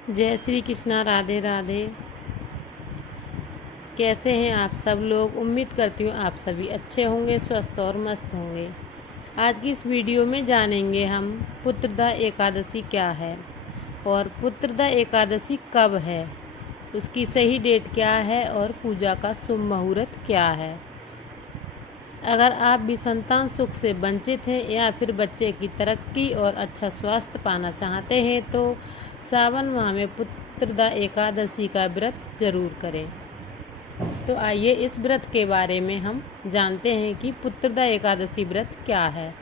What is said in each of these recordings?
जय श्री कृष्णा। राधे राधे। कैसे हैं आप सब लोग? उम्मीद करती हूँ आप सभी अच्छे होंगे, स्वस्थ और मस्त होंगे। आज की इस वीडियो में जानेंगे हम पुत्रदा एकादशी क्या है और पुत्रदा एकादशी कब है, उसकी सही डेट क्या है और पूजा का शुभ मुहूर्त क्या है। अगर आप भी संतान सुख से वंचित हैं या फिर बच्चे की तरक्की और अच्छा स्वास्थ्य पाना चाहते हैं तो सावन माह में पुत्रदा एकादशी का व्रत जरूर करें। तो आइए इस व्रत के बारे में हम जानते हैं कि पुत्रदा एकादशी व्रत क्या है।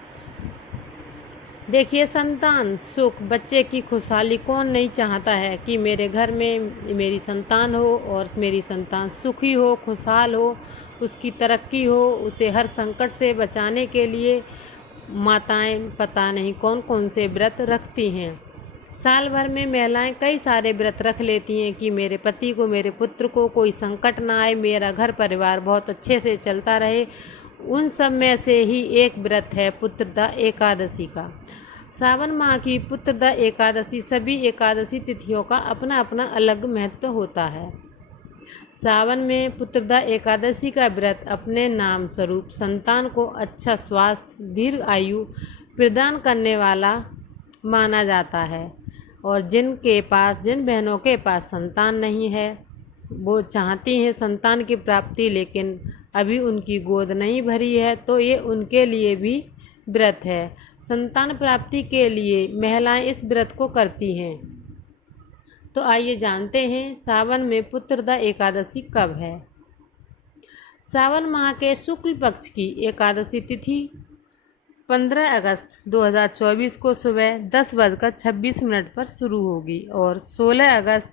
देखिए, संतान सुख, बच्चे की खुशहाली कौन नहीं चाहता है कि मेरे घर में मेरी संतान हो और मेरी संतान सुखी हो, खुशहाल हो, उसकी तरक्की हो। उसे हर संकट से बचाने के लिए माताएं पता नहीं कौन कौन से व्रत रखती हैं। साल भर में महिलाएं कई सारे व्रत रख लेती हैं कि मेरे पति को, मेरे पुत्र को कोई संकट ना आए, मेरा घर परिवार बहुत अच्छे से चलता रहे। उन सब में से ही एक व्रत है पुत्रदा एकादशी का। सावन माह की पुत्रदा एकादशी, सभी एकादशी तिथियों का अपना अपना अलग महत्व होता है। सावन में पुत्रदा एकादशी का व्रत अपने नाम स्वरूप संतान को अच्छा स्वास्थ्य, दीर्घ आयु प्रदान करने वाला माना जाता है। और जिन बहनों के पास संतान नहीं है, वो चाहती हैं संतान की प्राप्ति, लेकिन अभी उनकी गोद नहीं भरी है, तो ये उनके लिए भी व्रत है। संतान प्राप्ति के लिए महिलाएं इस व्रत को करती हैं। तो आइए जानते हैं सावन में पुत्रदा एकादशी कब है। सावन माह के शुक्ल पक्ष की एकादशी तिथि 15 अगस्त 2024 को सुबह 10:26 पर शुरू होगी और 16 अगस्त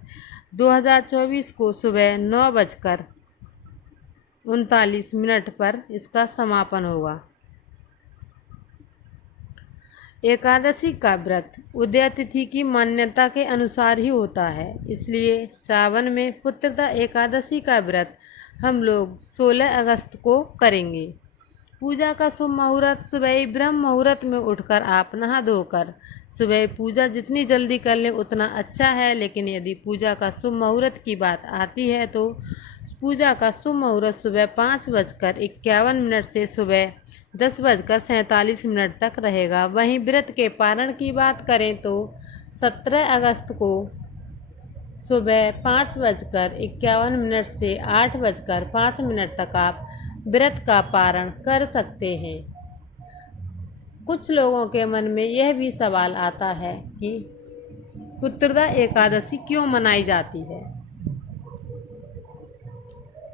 2024 को सुबह 9:39 पर इसका समापन होगा। एकादशी का व्रत उदय तिथि की मान्यता के अनुसार ही होता है, इसलिए सावन में पुत्रदा एकादशी का व्रत हम लोग 16 अगस्त को करेंगे। पूजा का शुभ मुहूर्त सुबह ही ब्रह्म मुहूर्त में उठकर आप नहा धोकर सुबह पूजा जितनी जल्दी कर लें उतना अच्छा है। लेकिन यदि पूजा का शुभ मुहूर्त की बात आती है तो पूजा का शुभ मुहूर्त सुबह 5:51 से सुबह 10:47 तक रहेगा। वहीं व्रत के पारण की बात करें तो 17 अगस्त को सुबह 5:51 से 8:05 तक आप व्रत का पारण कर सकते हैं। कुछ लोगों के मन में यह भी सवाल आता है कि पुत्रदा एकादशी क्यों मनाई जाती है।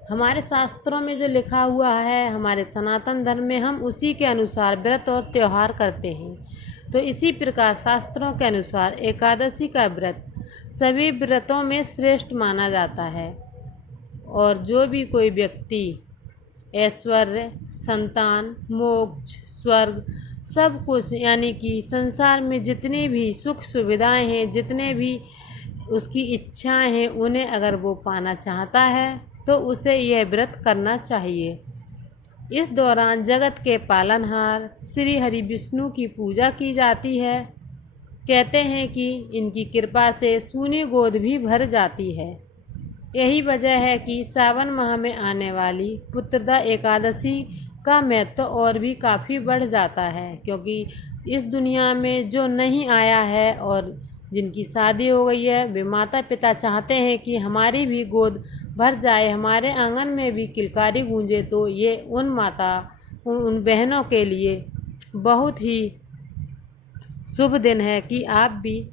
हमारे शास्त्रों में जो लिखा हुआ है, हमारे सनातन धर्म में, हम उसी के अनुसार व्रत और त्यौहार करते हैं। तो इसी प्रकार शास्त्रों के अनुसार एकादशी का व्रत सभी व्रतों में श्रेष्ठ माना जाता है। और जो भी कोई व्यक्ति ऐश्वर्य, संतान, मोक्ष, स्वर्ग, सब कुछ, यानी कि संसार में जितनी भी सुख सुविधाएं हैं, जितने भी उसकी इच्छाएं हैं, उन्हें अगर वो पाना चाहता है तो उसे यह व्रत करना चाहिए। इस दौरान जगत के पालनहार श्री हरि विष्णु की पूजा की जाती है। कहते हैं कि इनकी कृपा से सूनी गोद भी भर जाती है। यही वजह है कि सावन माह में आने वाली पुत्रदा एकादशी का महत्व और भी काफ़ी बढ़ जाता है, क्योंकि इस दुनिया में जो नहीं आया है और जिनकी शादी हो गई है, वे माता पिता चाहते हैं कि हमारी भी गोद भर जाए, हमारे आंगन में भी किलकारी गूंजे। तो ये उन बहनों के लिए बहुत ही शुभ दिन है कि आप भी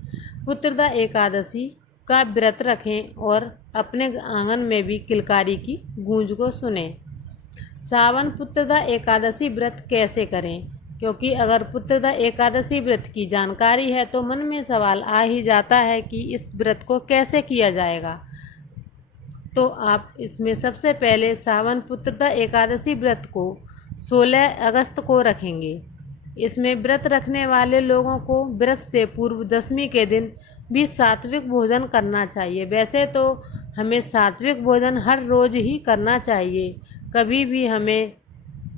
पुत्रदा एकादशी का व्रत रखें और अपने आंगन में भी किलकारी की गूंज को सुने। सावन पुत्रदा एकादशी व्रत कैसे करें, क्योंकि अगर पुत्रदा एकादशी व्रत की जानकारी है तो मन में सवाल आ ही जाता है कि इस व्रत को कैसे किया जाएगा। तो आप इसमें सबसे पहले सावन पुत्रदा एकादशी व्रत को 16 अगस्त को रखेंगे। इसमें व्रत रखने वाले लोगों को व्रत से पूर्व दशमी के दिन भी सात्विक भोजन करना चाहिए। वैसे तो हमें सात्विक भोजन हर रोज ही करना चाहिए, कभी भी हमें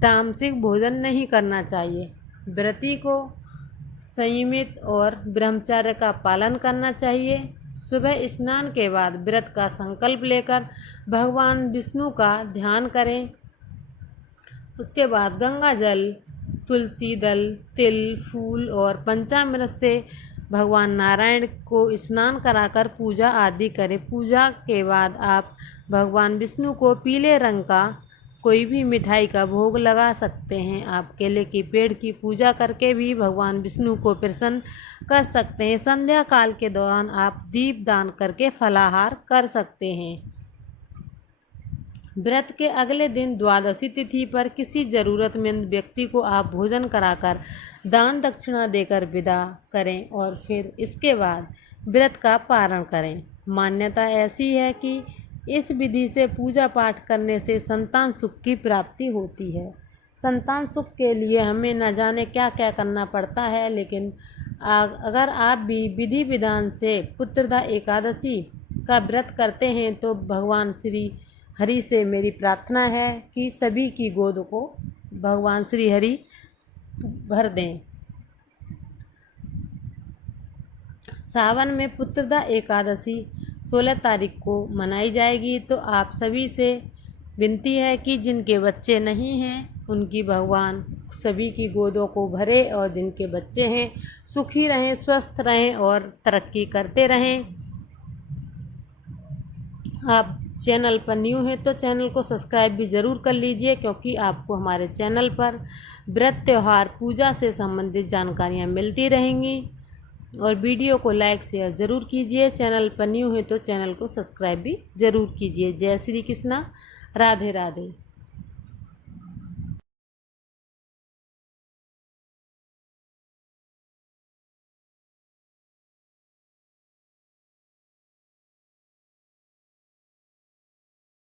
तामसिक भोजन नहीं करना चाहिए। व्रती को संयमित और ब्रह्मचर्य का पालन करना चाहिए। सुबह स्नान के बाद व्रत का संकल्प लेकर भगवान विष्णु का ध्यान करें। उसके बाद गंगा जल, तुलसी दल, तिल, फूल और पंचामृत से भगवान नारायण को स्नान कराकर पूजा आदि करें। पूजा के बाद आप भगवान विष्णु को पीले रंग का कोई भी मिठाई का भोग लगा सकते हैं। आप केले के पेड़ की पूजा करके भी भगवान विष्णु को प्रसन्न कर सकते हैं। संध्या काल के दौरान आप दीप दान करके फलाहार कर सकते हैं। व्रत के अगले दिन द्वादशी तिथि पर किसी ज़रूरतमंद व्यक्ति को आप भोजन कराकर दान दक्षिणा देकर विदा करें और फिर इसके बाद व्रत का पारण करें। मान्यता ऐसी है कि इस विधि से पूजा पाठ करने से संतान सुख की प्राप्ति होती है। संतान सुख के लिए हमें न जाने क्या क्या करना पड़ता है, लेकिन अगर आप भी विधि विधान से पुत्रदा एकादशी का व्रत करते हैं तो भगवान श्री हरि से मेरी प्रार्थना है कि सभी की गोद को भगवान श्री हरि भर दें। सावन में पुत्रदा एकादशी 16 तारीख को मनाई जाएगी, तो आप सभी से विनती है कि जिनके बच्चे नहीं हैं उनकी भगवान सभी की गोदों को भरे और जिनके बच्चे हैं सुखी रहें, स्वस्थ रहें और तरक्की करते रहें। आप चैनल पर न्यू हैं तो चैनल को सब्सक्राइब भी ज़रूर कर लीजिए, क्योंकि आपको हमारे चैनल पर व्रत, त्यौहार, पूजा से संबंधित जानकारियाँ मिलती रहेंगी। और वीडियो को लाइक शेयर ज़रूर कीजिए। चैनल पर न्यू है तो चैनल को सब्सक्राइब भी ज़रूर कीजिए। जय श्री कृष्णा, राधे राधे।